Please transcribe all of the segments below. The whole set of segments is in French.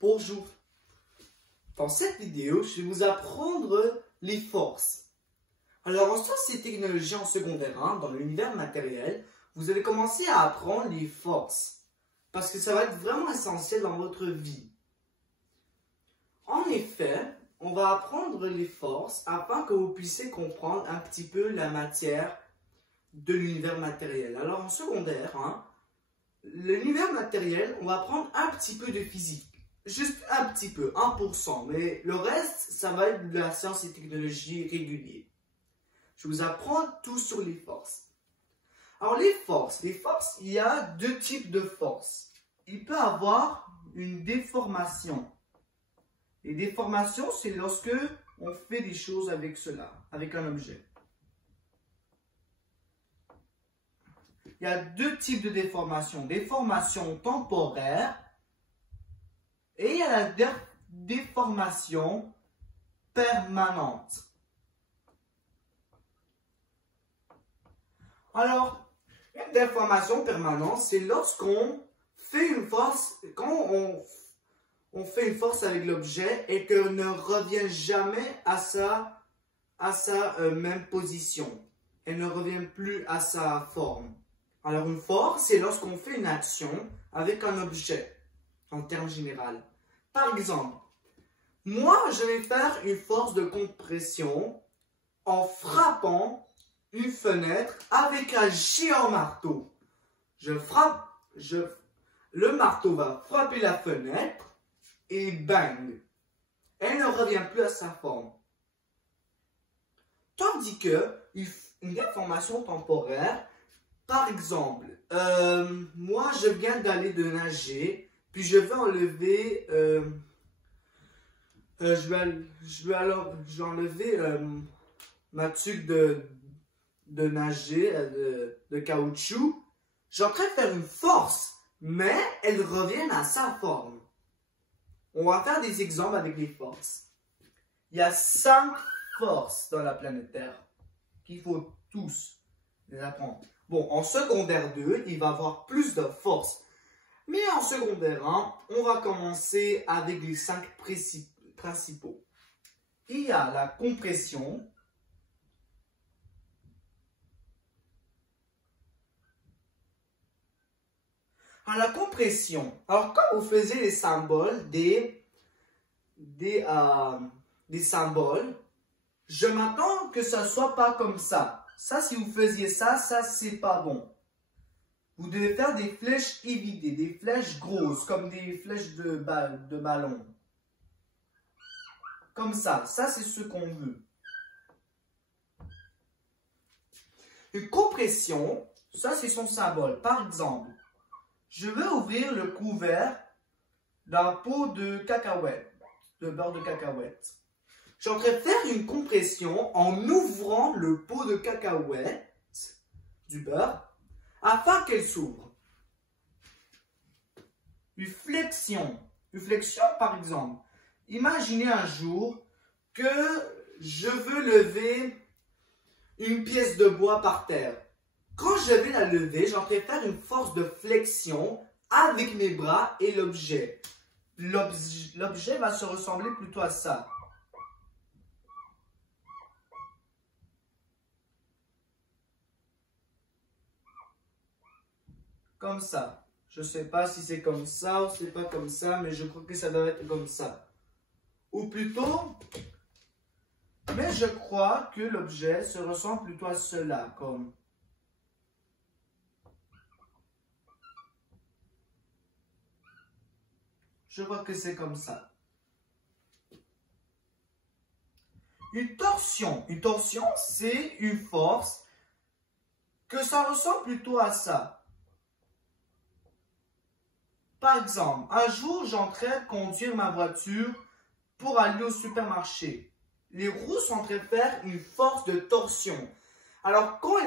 Bonjour. Dans cette vidéo, je vais vous apprendre les forces. Alors, en sciences et technologies en secondaire 1, dans l'univers matériel, vous allez commencer à apprendre les forces. Parce que ça va être vraiment essentiel dans votre vie. En effet, on va apprendre les forces afin que vous puissiez comprendre un petit peu la matière de l'univers matériel. Alors, en secondaire 1, l'univers matériel, on va apprendre un petit peu de physique. Juste un petit peu, 1%. Mais le reste, ça va être de la science et technologie régulier. Je vous apprends tout sur les forces. Alors les forces, il y a deux types de forces. Il peut y avoir une déformation. Les déformations, c'est lorsque on fait des choses avec cela, avec un objet. Il y a deux types de déformations. Déformation temporaire et il y a la déformation permanente. Alors, une déformation permanente, c'est lorsqu'on fait une force, quand on fait une force avec l'objet et qu'on ne revient jamais à sa même position. Elle ne revient plus à sa forme. Alors, une force, c'est lorsqu'on fait une action avec un objet, en termes généraux. Par exemple, moi, je vais faire une force de compression en frappant une fenêtre avec un géant marteau. Je frappe, le marteau va frapper la fenêtre et bang, elle ne revient plus à sa forme. Tandis que une déformation temporaire, par exemple, moi je viens d'aller de nager, puis je vais enlever, je vais enlever ma tuque de nager, de caoutchouc. Je suis en train de faire une force, mais elle revient à sa forme. On va faire des exemples avec les forces. Il y a 5 forces dans la planète Terre qu'il faut tous les apprendre. Bon, en secondaire 2, il va y avoir plus de forces. Mais en secondaire 1, on va commencer avec les 5 principaux. Il y a la compression. À la compression, alors quand vous faisiez les symboles, des symboles, je m'attends que ça ne soit pas comme ça. Ça, si vous faisiez ça, c'est pas bon. Vous devez faire des flèches évidées, des flèches grosses, comme des flèches de ballon. Comme ça c'est ce qu'on veut. Une compression, ça c'est son symbole. Par exemple, je veux ouvrir le couvert d'un pot de cacahuètes, de beurre de cacahuètes. Je suis en train de faire une compression en ouvrant le pot de cacahuètes, du beurre, afin qu'elle s'ouvre. Une flexion. Une flexion, par exemple. Imaginez un jour que je veux lever une pièce de bois par terre. Quand je vais la lever, j'ai en train de faire une force de flexion avec mes bras et l'objet. L'objet va se ressembler plutôt à ça. Comme ça. Je ne sais pas si c'est comme ça ou c'est pas comme ça, mais je crois que ça doit être comme ça. Ou plutôt, mais je crois que l'objet se ressemble plutôt à cela, comme. Je crois que c'est comme ça. Une torsion. Une torsion, c'est une force que ça ressemble plutôt à ça. Par exemple, un jour, j'entrais de conduire ma voiture pour aller au supermarché. Les roues sont en train de faire une force de torsion. Alors, quand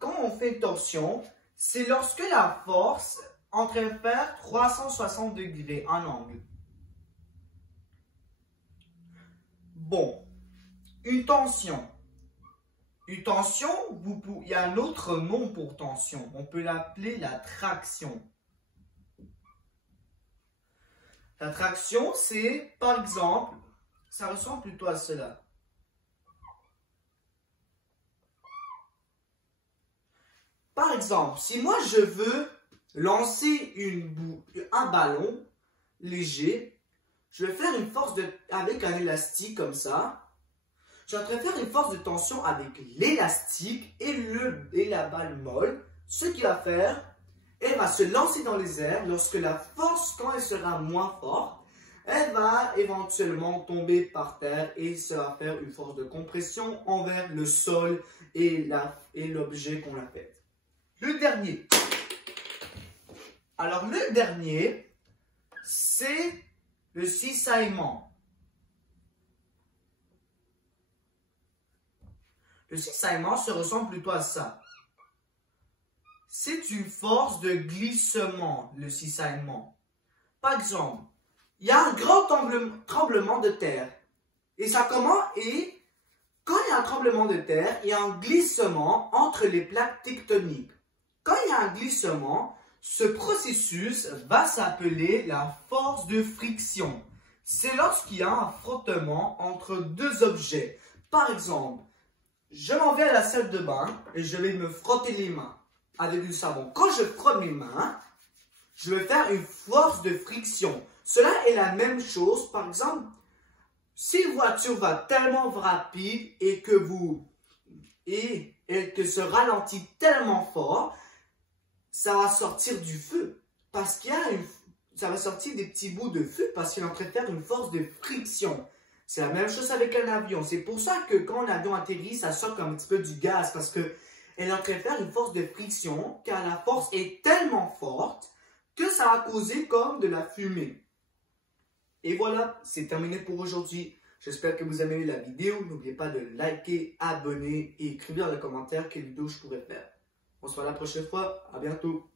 on fait une torsion, c'est lorsque la force est en train de faire 360 degrés, un angle. Bon, une tension. Une tension, il y a un autre nom pour tension. On peut l'appeler la traction. La traction, c'est, par exemple, ça ressemble plutôt à cela. Par exemple, si moi je veux lancer un ballon léger, je vais faire une force avec un élastique comme ça. Je vais faire une force de tension avec l'élastique et la balle molle. Ce qu'il va faire, elle va se lancer dans les airs. Lorsque la force, quand elle sera moins forte, elle va éventuellement tomber par terre et ça va faire une force de compression envers le sol et l'objet qu'on a fait. Le dernier. Alors le dernier, c'est le cisaillement. Le cisaillement se ressemble plutôt à ça. C'est une force de glissement, le cisaillement. Par exemple, il y a un grand tremblement de terre. Et ça commence, et quand il y a un tremblement de terre, il y a un glissement entre les plaques tectoniques. Quand il y a un glissement, ce processus va s'appeler la force de friction. C'est lorsqu'il y a un frottement entre deux objets. Par exemple, je m'en vais à la salle de bain et je vais me frotter les mains avec du savon. Quand je frotte mes mains, je vais faire une force de friction. Cela est la même chose. Par exemple, si une voiture va tellement rapide et que se ralentit tellement fort, ça va sortir du feu. Parce qu'il y a ça va sortir des petits bouts de feu parce qu'il est en train de faire une force de friction. C'est la même chose avec un avion. C'est pour ça que quand un avion atterrit, ça sort comme un petit peu du gaz parce qu'elle est en train de faire une force de friction car la force est tellement forte que ça va causer comme de la fumée. Et voilà, c'est terminé pour aujourd'hui. J'espère que vous avez aimé la vidéo. N'oubliez pas de liker, abonner et écrire dans les commentaires quelle vidéo je pourrais faire. On se voit la prochaine fois. À bientôt.